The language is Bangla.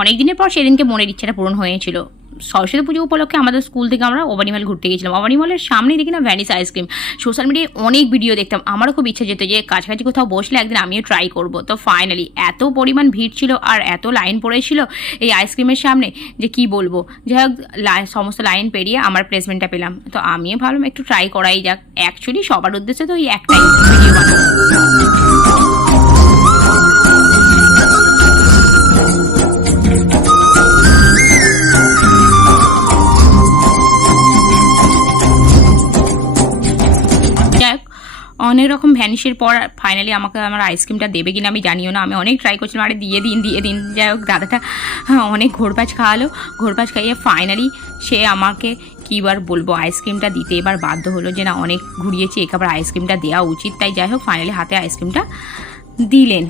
অনেক দিনের পর সেদিনকে মনের ইচ্ছাটা পূরণ হয়েছিল। সরস্বতী পুজো উপলক্ষে আমাদের স্কুল থেকে আমরা অবানি মল ঘুরতে গেছিলাম। অবানি মলের সামনে দেখি না ভ্যানিস আইসক্রিম, সোশ্যাল মিডিয়ায় অনেক ভিডিও দেখতাম, আমারও খুব ইচ্ছা যেত যে কাছাকাছি কোথাও বসলে একদিন আমিও ট্রাই করব। তো ফাইনালি এত পরিমাণ ভিড় ছিল আর এত লাইন পড়েছিল এই আইসক্রিমের সামনে যে কি বলবো। যাই হোক সমস্ত লাইন পেরিয়ে আমার প্লেসমেন্টটা পেলাম, তো আমিও ভাবলাম একটু ট্রাই করাই যাক। অ্যাকচুয়ালি সবার উদ্দেশ্যে তো ওই একটাই ভিডিও বানাবো। অনেক রকম ভ্যানিশের পর ফাইনালি আমাকে আমার আইসক্রিমটা দেবে কিনা আমি জানিও না, আমি অনেক ট্রাই করছিলাম, আরে দিয়ে দিন। যাই হোক দাদাটা অনেক ঘোরপাচ খাওয়ালো, ঘোরপাচ খাইয়ে ফাইনালি সে আমাকে কীবার বলবো আইসক্রিমটা দিতে এবার বাধ্য হলো যে না অনেক ঘুরিয়েছি, একেবারে আইসক্রিমটা দেওয়া উচিত। তাই যাই হোক ফাইনালি হাতে আইসক্রিমটা দিলেন।